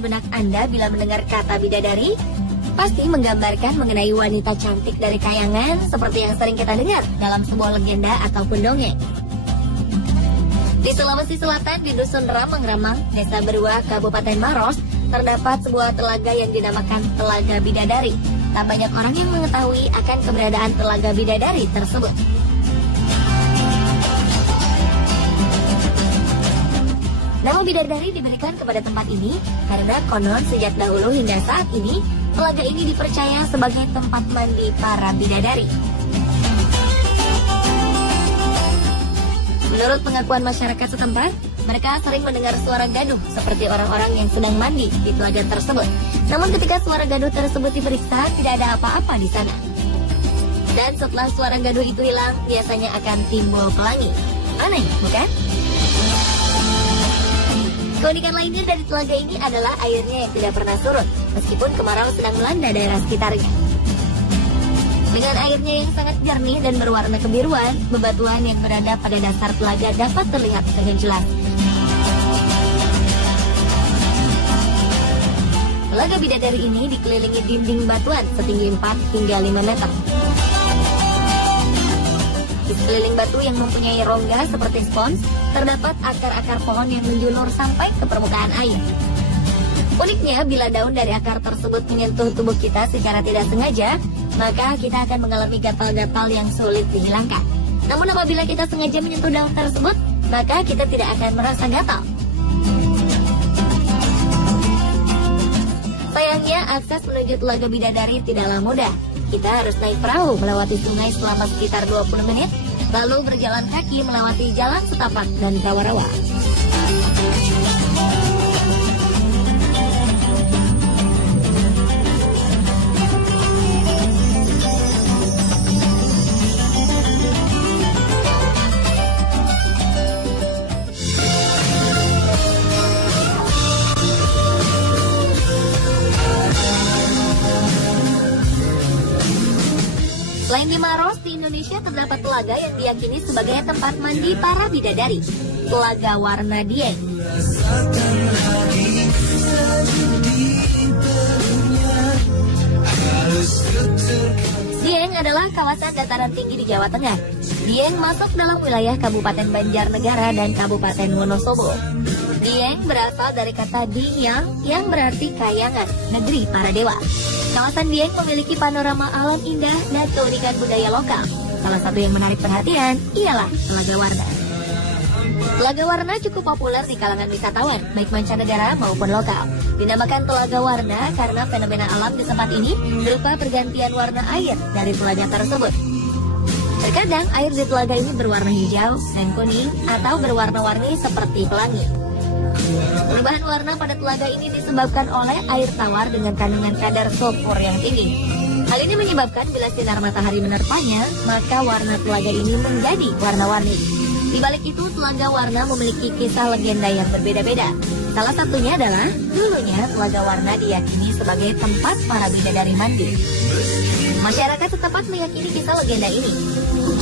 di benak Anda bila mendengar kata bidadari? Pasti menggambarkan mengenai wanita cantik dari kayangan seperti yang sering kita dengar dalam sebuah legenda ataupun dongeng. Di Sulawesi Selatan, di Dusun Ramang-Ramang, Desa Berua, Kabupaten Maros, terdapat sebuah telaga yang dinamakan Telaga Bidadari. Tak banyak orang yang mengetahui akan keberadaan Telaga Bidadari tersebut. Nama bidadari diberikan kepada tempat ini karena konon sejak dahulu hingga saat ini, telaga ini dipercaya sebagai tempat mandi para bidadari. Menurut pengakuan masyarakat setempat, mereka sering mendengar suara gaduh seperti orang-orang yang sedang mandi di telaga tersebut. Namun ketika suara gaduh tersebut diperiksa, tidak ada apa-apa di sana. Dan setelah suara gaduh itu hilang, biasanya akan timbul pelangi. Aneh, bukan? Keunikan lainnya dari telaga ini adalah airnya yang tidak pernah surut, meskipun kemarau sedang melanda daerah sekitarnya. Dengan airnya yang sangat jernih dan berwarna kebiruan, bebatuan yang berada pada dasar telaga dapat terlihat dengan jelas. Telaga Bidadari ini dikelilingi dinding batuan setinggi 4 hingga 5 meter. Di sekeliling batu yang mempunyai rongga seperti spons, terdapat akar-akar pohon yang menjulur sampai ke permukaan air. Uniknya, bila daun dari akar tersebut menyentuh tubuh kita secara tidak sengaja, maka kita akan mengalami gatal-gatal yang sulit dihilangkan. Namun apabila kita sengaja menyentuh daun tersebut, maka kita tidak akan merasa gatal. Sayangnya, akses menuju Telaga Bidadari tidaklah mudah. Kita harus naik perahu melewati sungai selama sekitar 20 menit, lalu berjalan kaki melewati jalan setapak dan rawa-rawa. Selain di Maros, di Indonesia terdapat telaga yang diyakini sebagai tempat mandi para bidadari, Telaga Warna Dieng. Dieng adalah kawasan dataran tinggi di Jawa Tengah. Dieng masuk dalam wilayah Kabupaten Banjarnegara dan Kabupaten Wonosobo. Dieng berasal dari kata Dihyang yang berarti kayangan, negeri para dewa. Kawasan Dieng memiliki panorama alam indah dan keunikan budaya lokal. Salah satu yang menarik perhatian ialah Telaga Warna. Telaga Warna cukup populer di kalangan wisatawan, baik mancanegara maupun lokal. Dinamakan Telaga Warna karena fenomena alam di tempat ini berupa pergantian warna air dari telaga tersebut. Terkadang air di telaga ini berwarna hijau dan kuning atau berwarna-warni seperti pelangi. Perubahan warna pada telaga ini disebabkan oleh air tawar dengan kandungan kadar sulfur yang tinggi. Hal ini menyebabkan bila sinar matahari menerpanya, maka warna telaga ini menjadi warna-warni. Di balik itu, Telaga Warna memiliki kisah legenda yang berbeda-beda. Salah satunya adalah, dulunya Telaga Warna diyakini sebagai tempat para bidadari mandi. Masyarakat setempat meyakini kisah legenda ini.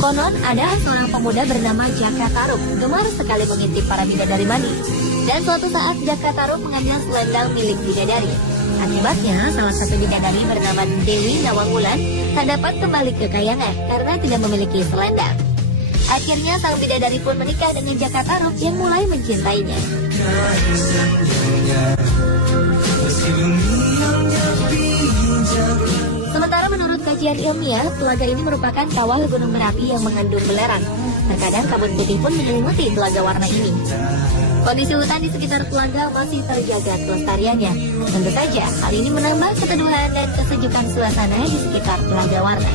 Konon ada seorang pemuda bernama Jaka Tarub, gemar sekali mengintip para bidadari mandi. Dan suatu saat Jaka Tarub mengambil selendang milik bidadari. Akibatnya, salah satu bidadari bernama Dewi Nawangwulan tak dapat kembali ke kayangan karena tidak memiliki selendang. Akhirnya sang bidadari pun menikah dengan Jaka Tarub yang mulai mencintainya. Sementara menurut kajian ilmiah, telaga ini merupakan kawah gunung berapi yang mengandung belerang. Terkadang kabut putih pun menyelimuti Telaga Warna ini. Kondisi hutan di sekitar telaga masih terjaga kelestariannya. Tentu saja, hal ini menambah keteduhan dan kesejukan suasana di sekitar Telaga Warna.